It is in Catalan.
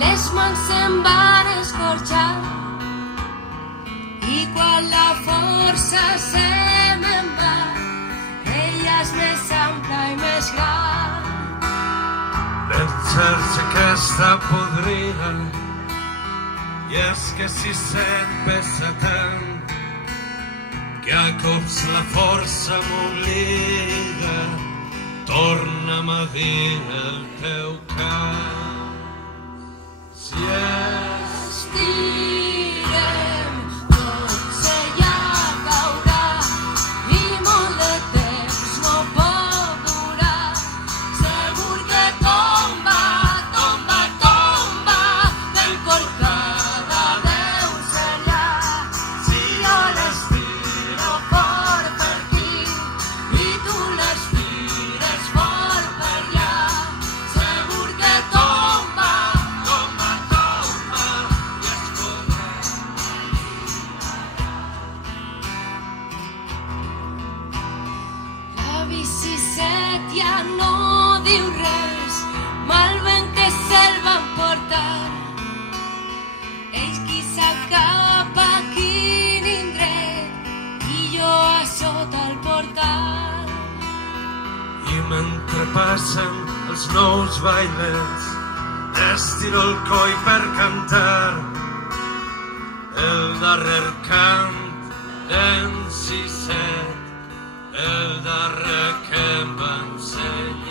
les mans se'n van escorxar i quan la força se me'n va, ella és més ampla i més gran. L'exerce que està podrida i és que si se't pesa tant que a cops la força m'obliga, torna'm a dir el teu cant. Si estirem, tot ella caurà i molt de temps no pot durar. Segur que tomba, tomba, tomba, del cor cada veu serà. Si jo l'estiro fort per aquí i tu l'estires fort per allà, segur que tomba, tomba, tomba i es podrà alliberar. La bici-set ja no diu res, mal vent que se'l van portar. Ells qui sap cap a quin indret i jo a sota el portal. I mentre passen els nous bailers, estiro el coll per cantar el darrer cant d'en Sisset, el darrer que em va ensenyar.